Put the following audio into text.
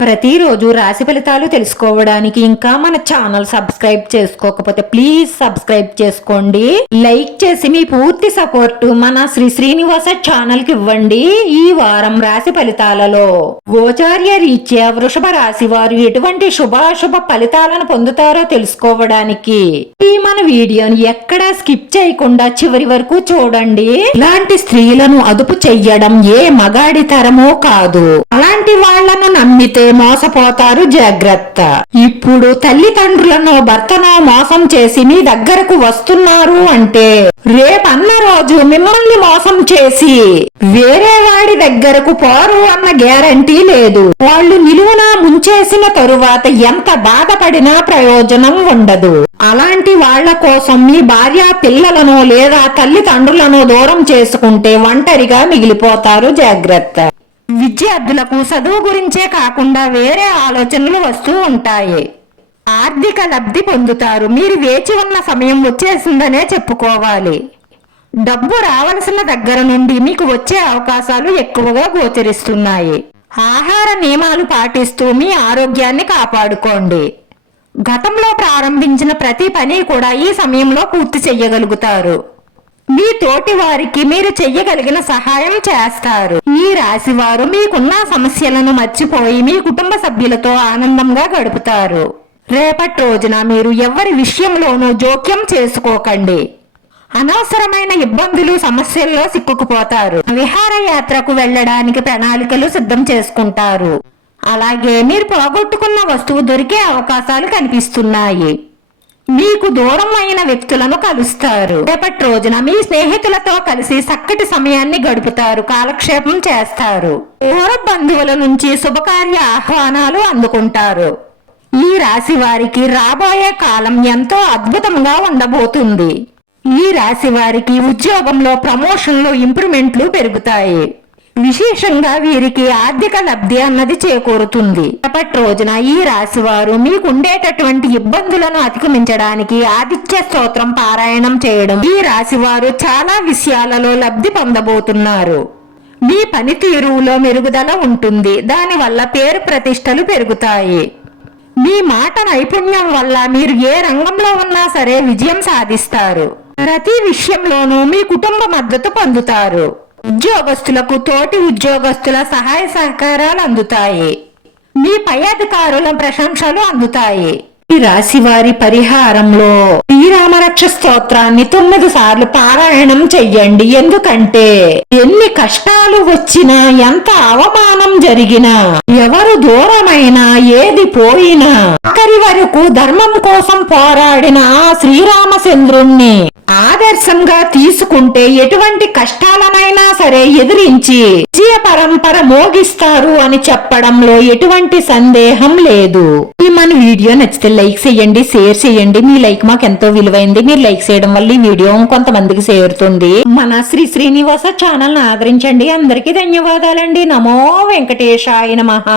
ప్రతిరోజు రాశి ఫలితాలు తెలుసుకోవడానికి ఇంకా మన ఛానల్ సబ్స్క్రైబ్ చేసుకోకపోతే ప్లీజ్ సబ్స్క్రైబ్ చేసుకోండి. లైక్ చేసి మీ పూర్తి సపోర్ట్ మన శ్రీ శ్రీనివాస ఛానల్కి ఇవ్వండి ఈ వారం రాశి ఫలితాలలో. గోచార్య రీత్యా వృషభ రాశి వారు ఎటువంటి శుభాశుభ ఫలితాలను పొందుతారో తెలుసుకోవడానికి ఈ మన వీడియోని ఎక్కడా స్కిప్ చేయకుండా చివరి వరకు చూడండి. ఇలాంటి స్త్రీలను అదుపు చెయ్యడం ఏ మగాడి తరమో కాదు. అలాంటి వాళ్ళను నమ్మితే మోసపోతారు జాగ్రత్త. ఇప్పుడు తల్లిదండ్రులను భర్తనో మోసం చేసి మీ దగ్గరకు వస్తున్నారు అంటే రేపన్న రోజు మిమ్మల్ని మోసం చేసి వేరే వాడి దగ్గరకు పోరు అన్న గ్యారంటీ లేదు. వాళ్ళు నిలువున ముంచేసిన తరువాత ఎంత బాధపడినా ప్రయోజనం ఉండదు. అలాంటి వాళ్ళ కోసం మీ భార్య పిల్లలను లేదా తల్లిదండ్రులను దూరం చేసుకుంటే ఒంటరిగా మిగిలిపోతారు జాగ్రత్త. విద్యార్థులకు చదువు గురించే కాకుండా వేరే ఆలోచనలు వస్తూ ఉంటాయి. ఆర్థిక లబ్ధి పొందుతారు. మీరు వేచి ఉన్న సమయం వచ్చేసిందనే చెప్పుకోవాలి. డబ్బు రావలసిన దగ్గర నుండి మీకు వచ్చే అవకాశాలు ఎక్కువగా గోచరిస్తున్నాయి. ఆహార నియమాలు పాటిస్తూ మీ ఆరోగ్యాన్ని కాపాడుకోండి. గతంలో ప్రారంభించిన ప్రతి పని కూడా ఈ సమయంలో పూర్తి చెయ్యగలుగుతారు మీ తోటి వారికి మీరు చెయ్యగలిగిన సహాయం చేస్తారు. ఈ రాశి వారు మీకున్న సమస్యలను మర్చిపోయి మీ కుటుంబ సభ్యులతో ఆనందంగా గడుపుతారు. రేపటి రోజున మీరు ఎవరి విషయంలోనూ జోక్యం చేసుకోకండి. అనవసరమైన ఇబ్బందులు సమస్యల్లో సిక్కుకుపోతారు. విహారయాత్రకు వెళ్ళడానికి ప్రణాళికలు సిద్ధం చేసుకుంటారు. అలాగే మీరు పోగొట్టుకున్న వస్తువు దొరికే అవకాశాలు కనిపిస్తున్నాయి. మీకు దూరం అయిన వ్యక్తులను కలుస్తారు. రేపటి రోజున మీ స్నేహితులతో కలిసి చక్కటి సమయాన్ని గడుపుతారు కాలక్షేపం చేస్తారు. దూర బంధువుల నుంచి శుభకార్య ఆహ్వానాలు అందుకుంటారు. ఈ రాశి వారికి రాబోయే కాలం ఎంతో అద్భుతంగా ఉండబోతుంది. ఈ రాశి వారికి ఉద్యోగంలో ప్రమోషన్లు ఇంప్రూవ్మెంట్లు పెరుగుతాయి. విశేషంగా వీరికి ఆర్థిక లబ్ధి అన్నది చేకూరుతుంది. రేపటి రోజున ఈ రాశి వారు మీకుండేటటువంటి ఇబ్బందులను అధిగమించడానికి ఆదిత్య స్తోత్రం పారాయణం చేయడం. ఈ రాశి వారు చాలా విషయాలలో లబ్ధి పొందబోతున్నారు. మీ పనితీరులో మెరుగుదల ఉంటుంది. దానివల్ల పేరు ప్రతిష్టలు పెరుగుతాయి. మీ మాట నైపుణ్యం వల్ల మీరు ఏ రంగంలో ఉన్నా సరే విజయం సాధిస్తారు. ప్రతి విషయంలోనూ మీ కుటుంబ మద్దతు పొందుతారు. ఉద్యోగస్తులకు తోటి ఉద్యోగస్తుల సహాయ సహకారాలు అందుతాయి. మీ పై అధికారుల ప్రశంసలు అందుతాయి. ఈ రాశి వారి పరిహారంలో శ్రీరామరక్ష స్తోత్రాన్ని తొమ్మిది సార్లు పారాయణం చెయ్యండి. ఎందుకంటే ఎన్ని కష్టాలు వచ్చినా ఎంత అవమానం జరిగినా ఎవరు దూరమైనా ఏది పోయినా ఆఖరి వరకు ధర్మం కోసం పోరాడిన ఆ శ్రీరామచంద్రుణ్ణి ఆదర్శంగా తీసుకుంటే ఎటువంటి కష్టాలనైనా సరే ఎదిరించి విజయ పరంపర మోగిస్తారు అని చెప్పడంలో ఎటువంటి సందేహం లేదు. ఈ మన వీడియో నచ్చితే లైక్ చేయండి షేర్ చేయండి. మీ లైక్ మాకు ఎంతో విలువైంది. మీరు లైక్ చేయడం వల్ల ఈ వీడియో కొంతమందికి చేరుతుంది. మన శ్రీ శ్రీనివాస ఛానల్ ఆదరించండి. అందరికీ ధన్యవాదాలండి. నమో వెంకటేశాయ నమః.